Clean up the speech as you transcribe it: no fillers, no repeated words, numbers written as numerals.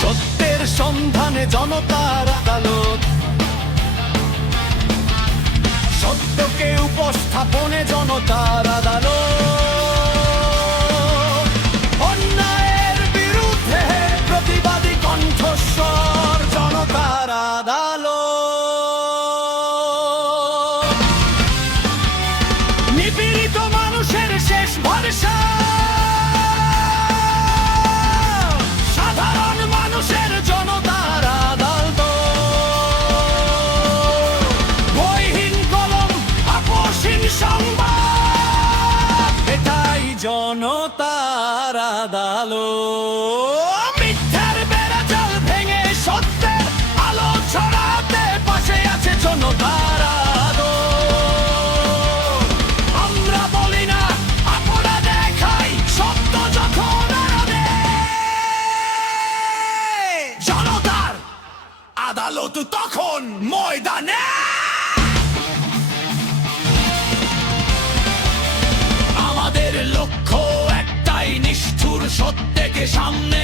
সত্যের সন্ধানে জনতার আদালত, সত্যকে উপস্থাপনে জনতার আদালত, অন্যায়ের বিরুদ্ধে প্রতিবাদী কণ্ঠস্বর জনতার আদালত, নিপীড়িত মানুষের শেষ ভরসা, সাধারণ মানুষের জনতার আদালত, বইহীন কলম আপোষহীন সংবাদ, এটাই জনতার আদালত। মিথ্যার বেড়াজাল ভেঙে সত্যের আলো ছড়াতে পাশে আছে জনতার আদালত। আমরা বলি না, আমরা দেখাই সত্য যখন আড়ালে, জনতার আদালত তখন ময়দানে। আমাদের লক্ষ্য একটাই, নিষ্ঠুর সত্যকে সামনে